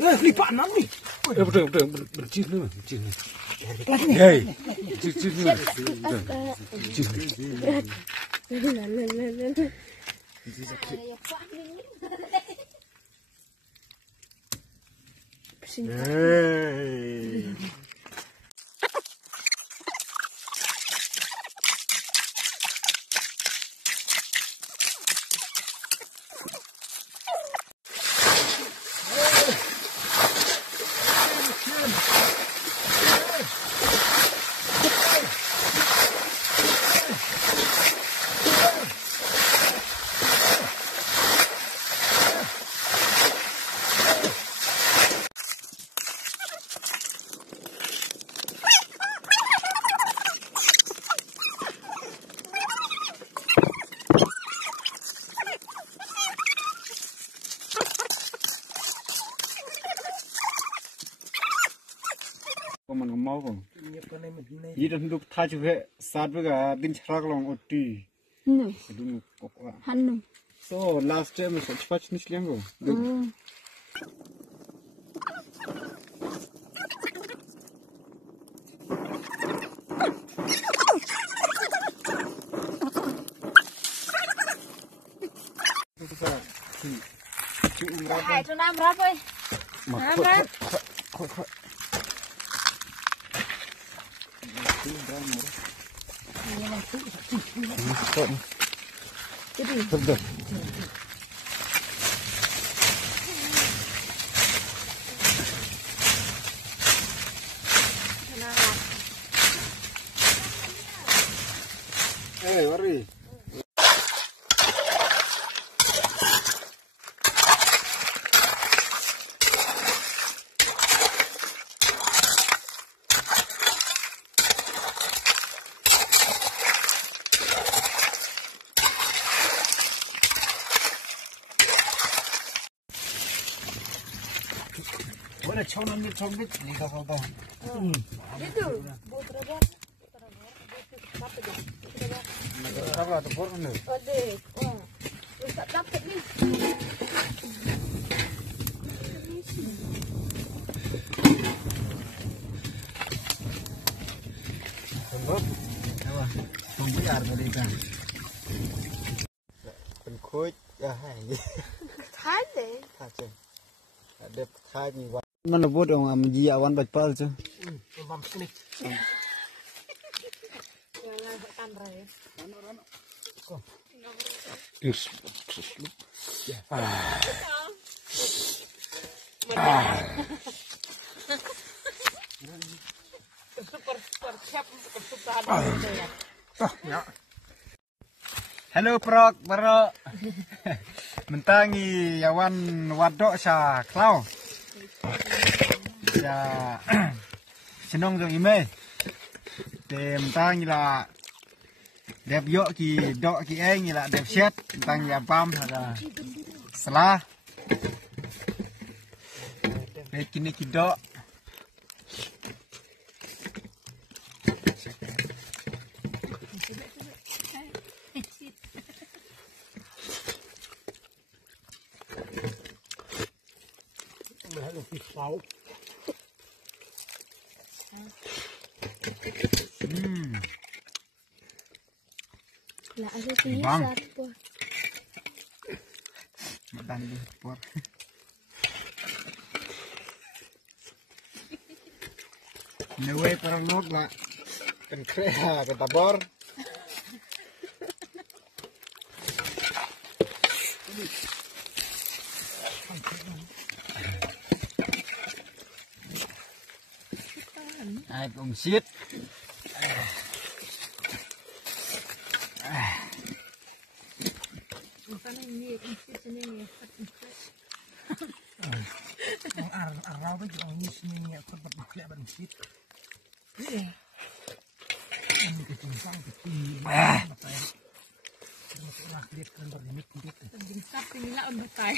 Lipat enam nih. Betul bercin nih. Hei. Mình không mau không? Ý là lúc thay cho hệ sát với cả tin chắc lòng ở tì. Đúng không? Hanu. So last time mình sẽ phát triển lên rồi. Hai cho nam rap ơi. Nam rap. Eh, mari. Boleh cawan ni cawan ni kau tahu. Itu. Buat Apa tu bor ni? Ada. Wah. Tak dapat ni. Tembok. Apa? Pembiar tadi kan. Penkut hai. Ada. Aja. Ada khai ni. Mana buat orang amji awan bajpal je. Mam snik. Jangan tekan rai. Yes. Super siap untuk kesusahan. Hello prok baro. Mentangi yawan wadok sa klau. Ya senong dong ime. Tem tangi la đẹp dọ ki dọ ki anh là đẹp xét tăng nhà băm là sla đây kini ki dọ Lah ada sini Bang. satu. madan di por newe parang not la kan krea kan tabor ai cũng xiết Arau tu orang ni sini aku dapat kelak bersit. Ini kecincang kecil. Nak lihat gambar ini kulit. Binsap tinggal betai.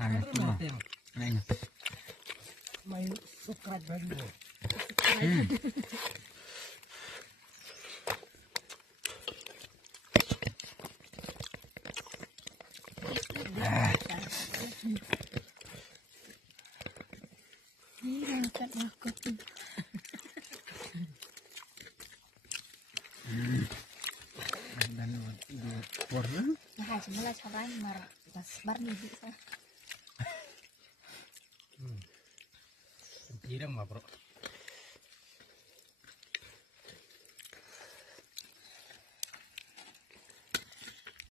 Này, này. subscribe lagi. Ini angkat aku tuh. Dan warna Nah, semula caranya marah. Pas bar nih bisa. Tidak mah bro.